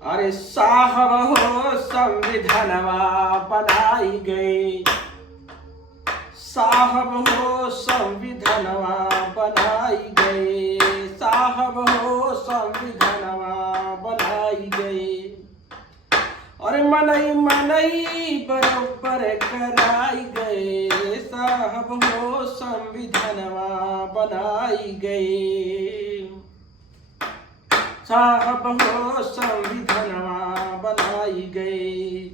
अरे साहब हो संविधानवा बनाई गई, साहब हो संविधानवा बनाई गई, साहब हो संविधानवा बनाई गई। अरे मनई मनई बरोबर कराई गए, साहब हो संविधानवा बनाई गई, साहब हो संविधानवा बनाई गई।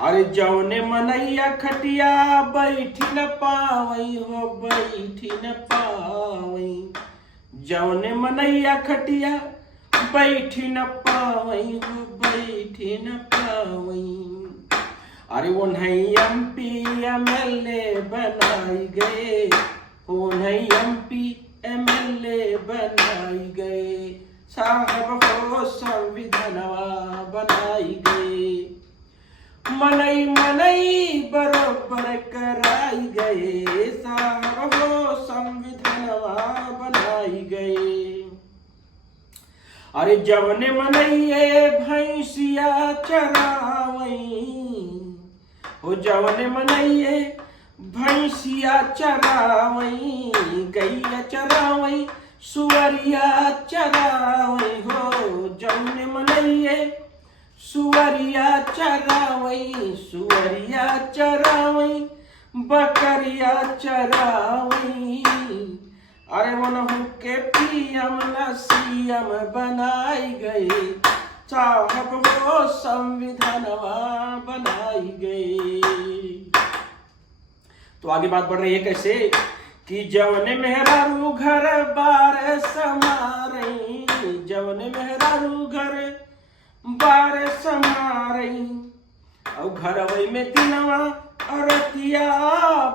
अरे जौने मनैया खटिया बैठी न पावई हो बैठी न पावई, जौने मनैया खटिया बैठी न पावई हो बैठी न पावई। अरे वो नहीं MP MLA बनाई गए, वो नहीं MP MLA बनाई गए, साहब हो संविधानवा बनाई गए। मनई मनई बरोबर कराई गए, साहब हो संविधानवा बनाई गए। अरे जवने मनइये भैंसिया चरावई हो, जवने मनइये भैंसिया चरावई, गैया चरावई सुअरिया चरावई हो, जवने मनइये सुअरिया चरावई, सुअरिया चरावई बकरिया चरावई। अरे मनहु के PM न CM बनाई गई, साहब हो संविधानवा बनाई गई। तो आगे बात बढ़ रही है कैसे कि जवने मेहरारू घर बार समारई, जवने मेहरारू घर बार समारई, और घरवई में दिनवा औरतिया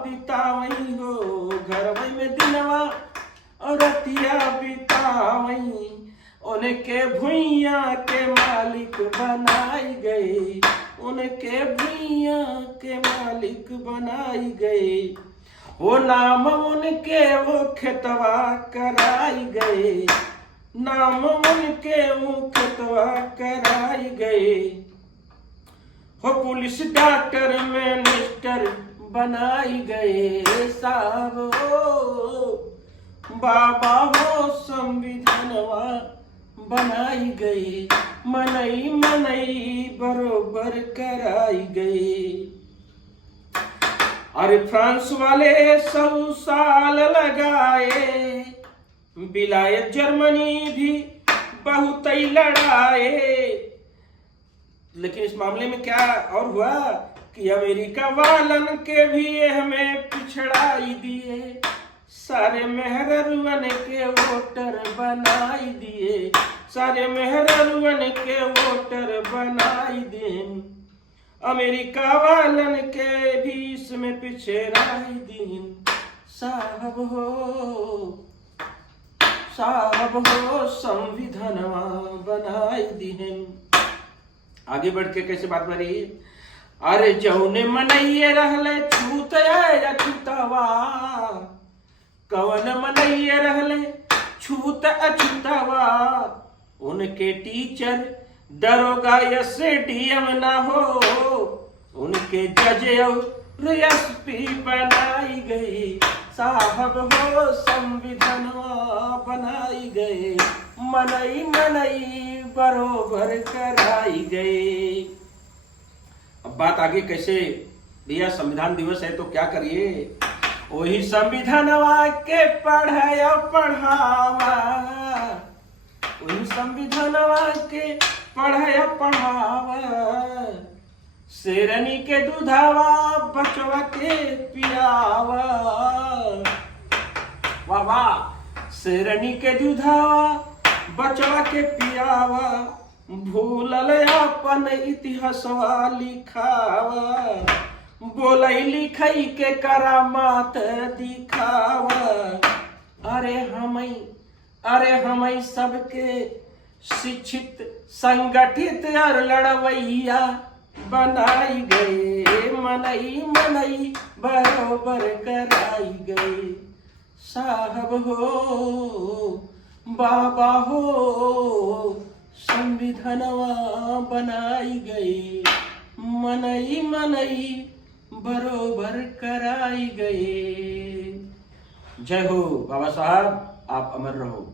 बितावई हो, घरवई में दिनवा औरतिया बितावई। उनके भुइया के मालिक बनाई गई, उनके भुइया के मालिक बनाई गई। वो नाम उनके वो खेतवा कराई गए, नाम उनके वो खेतवा कराई गए। हो पुलिस डॉक्टर मिनिस्टर बनाई गए, साहब हो बाबा हो संविधानवा बनाई गई, मनई मनई बरोबर कराई गई। अरे फ्रांस वाले 100 साल लगाए, विलायत जर्मनी भी बहुत ही लड़ाए, लेकिन इस मामले में क्या और हुआ कि अमेरिका वालन के भी हमें पिछड़ाई दिए, सारे मेहररुअन के वोटर बनाई दिए, सारे मेहररुअन के वोटर बनाई दिए। अमेरिका वालन के भी इसमें पिछड़ाई दीन, साहब हो संविधानवा बनाई दीन। आगे बढ़ के कैसे बात बढ़ी। अरे जौने मनइये रहले छूत या छूतवा, कवन मनइये रहले छूत अछूतवा, उनके टीचर दरोगा SDM ना हो, उनके जज और SP बनाई गई, साहब हो संविधानवा बनाई गए, मनई मनई बरोबर कराई गए। अब बात आगे कैसे भैया, संविधान दिवस है तो क्या करिए, वही संविधानवा के पढ़ाया पढ़ावा, वही संविधानवा के पढ़ाया पढ़ावा। शेरनी के दूधावा बचवा के पियावा, वाह वाह। शेरनी के दूधावा बचवा के पियावा, भूलल अपन इतिहासवा लिखावा, बोलई लिखई के करामात दिखावा। अरे हमई सबके शिक्षित संगठित और लड़वैया बनाई गए, मनई मनई बरोबर कराई गए, साहब हो बाबा हो संविधानवा बनाई गई, मनई मनई बरोबर कराई गई। जय हो बाबा साहब, आप अमर रहो।